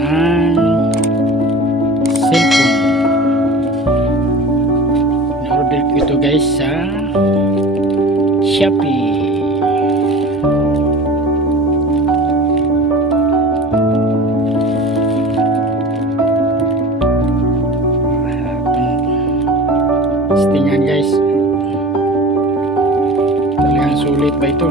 ng cellphone. In-order ko ito guys sa Shopee. Testingan guys, talagang sulit ba ito?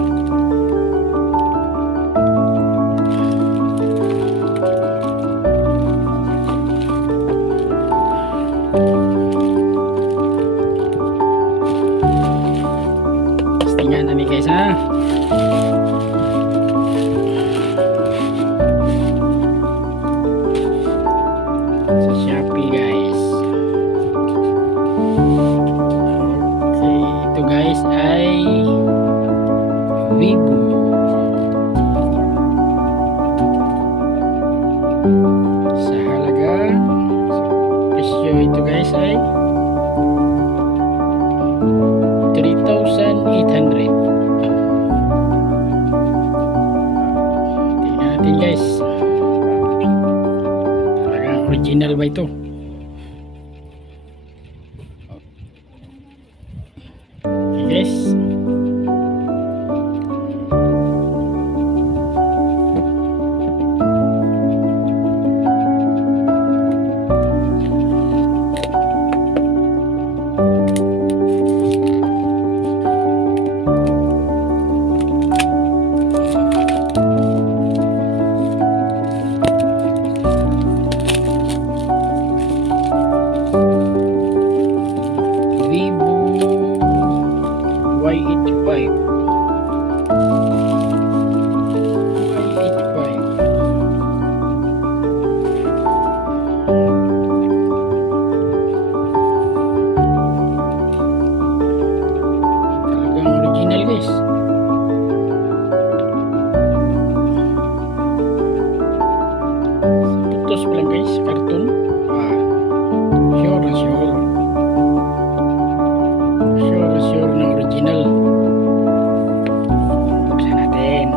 Testingan na ni guys ha. Sa Shopee guys. Ito guys ay VIVO. Sa halaga, presyo ito guys ay 3,800. Tingnan natin guys, talagang original ba ito? Yes. VIVO Y85. Talagang original guys. Putos pa lang guys, karton. Sure na sure. Sure na original. Buksan natin.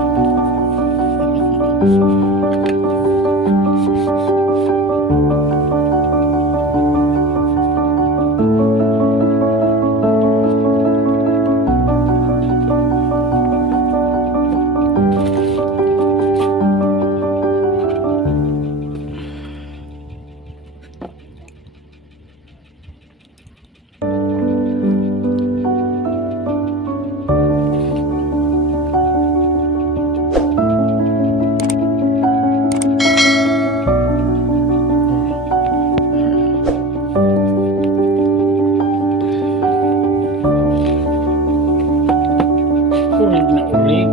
Urig na urig.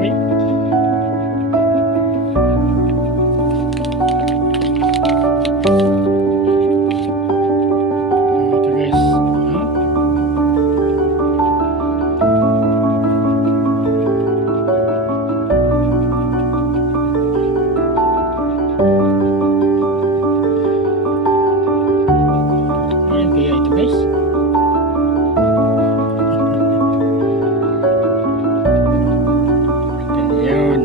Wait. Ito guys. Ayan kaya ito guys. Ayan.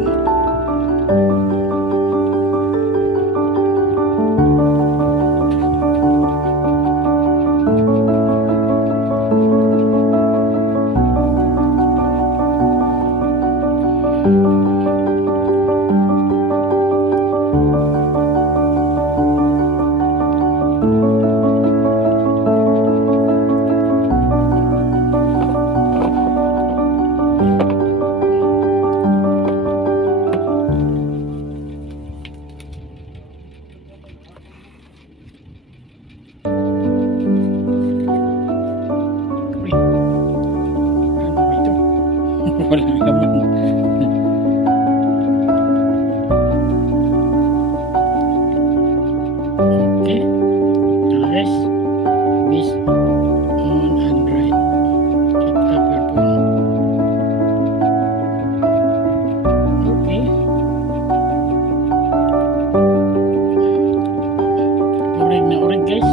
Uy. Ano ba ito? Walang laman. Okay. Ito guys. Miss on Android. Check up your phone. Okay. Urig na urig guys.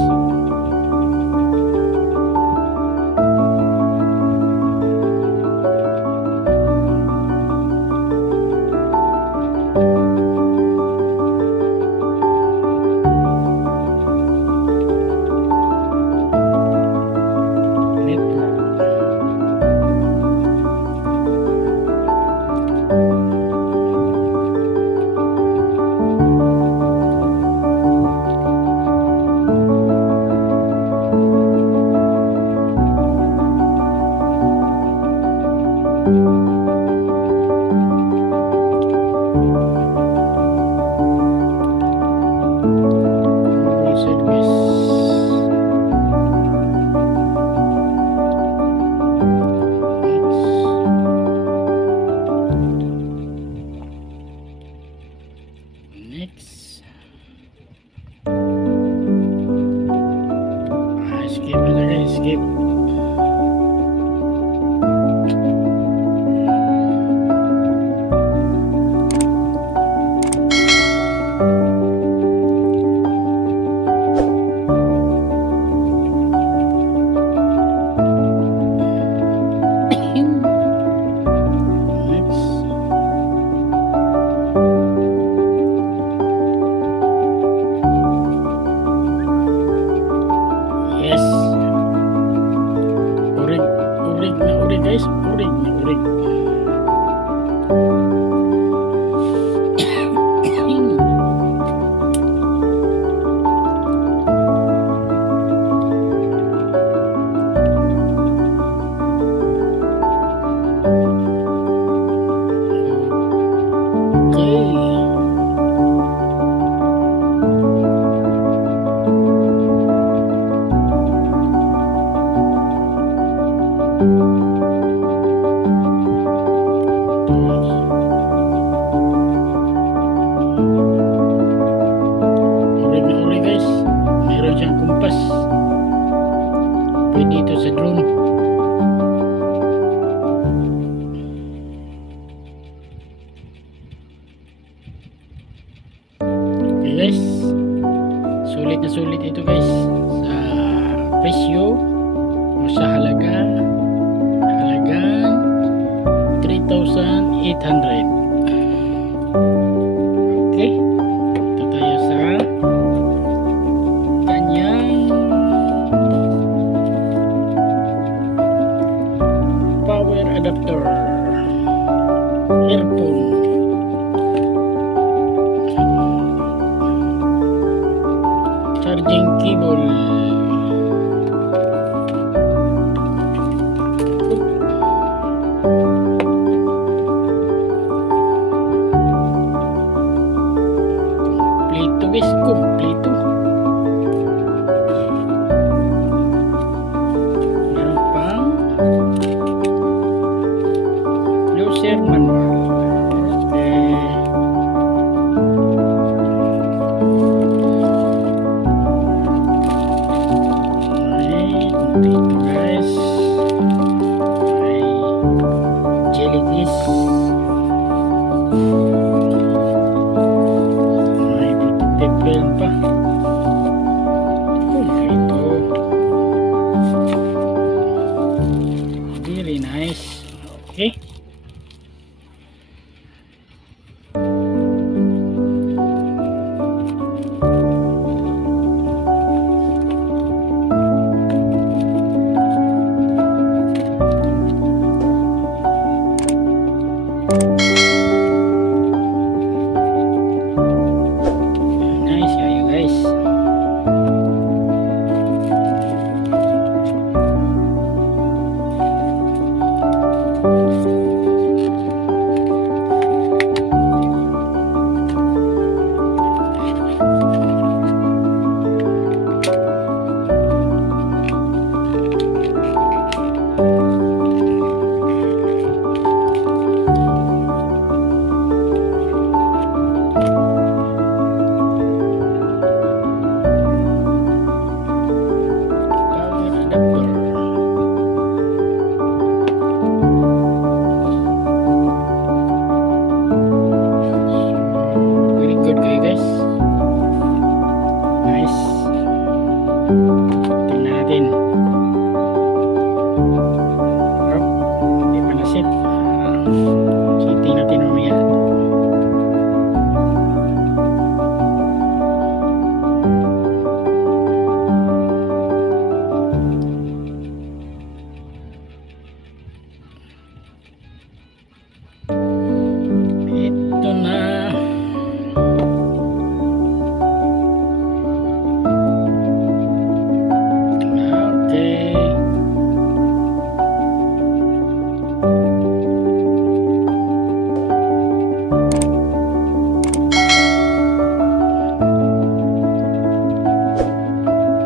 Skip. Yes. Urig. Urig na urig guys. Urig na urig. Urig na urig guys. Meron siyang kumpas. Pwede ito sa drone. Okay guys. Sulit na sulit ito guys. Sa presyo o sa halagang 3,800. Okay. Ito tayo sa kanyang power adapter earphone. Charging cable. Kompleto guys, kompleto. Meron pang user manual. Okay. Ay, kompleto guys. Ay, jellyfish. May protective film pa. Kompleto. Very nice. Okay. Nice kayo guys. Power adapter. Very good kayo guys. Nice. Tingnan natin. Oh, hindi pa na-set. Setting natin mamaya. Ito na. Okay.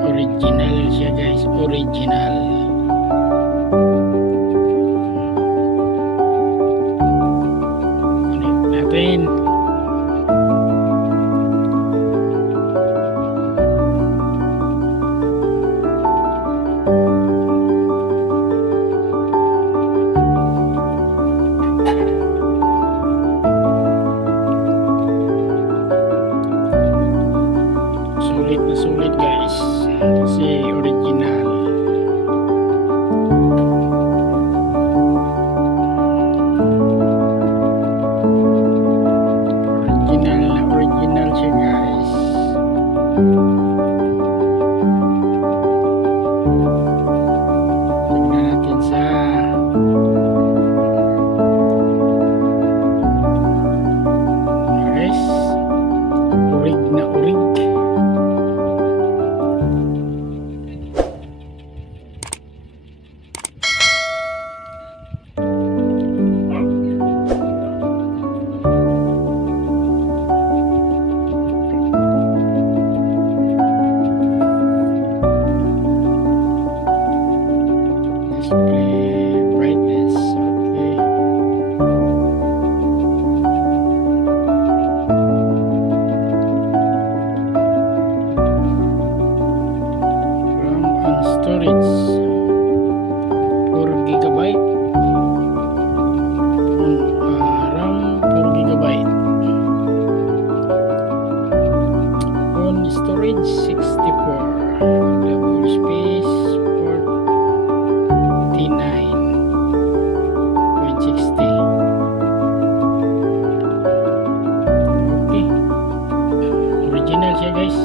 Original siya guys. Original. Connect natin. sulit guys, kasi original. Original siya guys. Tignan natin sa guys, urig na urig. Display brightness, okay. RAM and storage 4 GB. RAM 4 GB. On storage 64. Double space 49.60. Okay, original siya guys.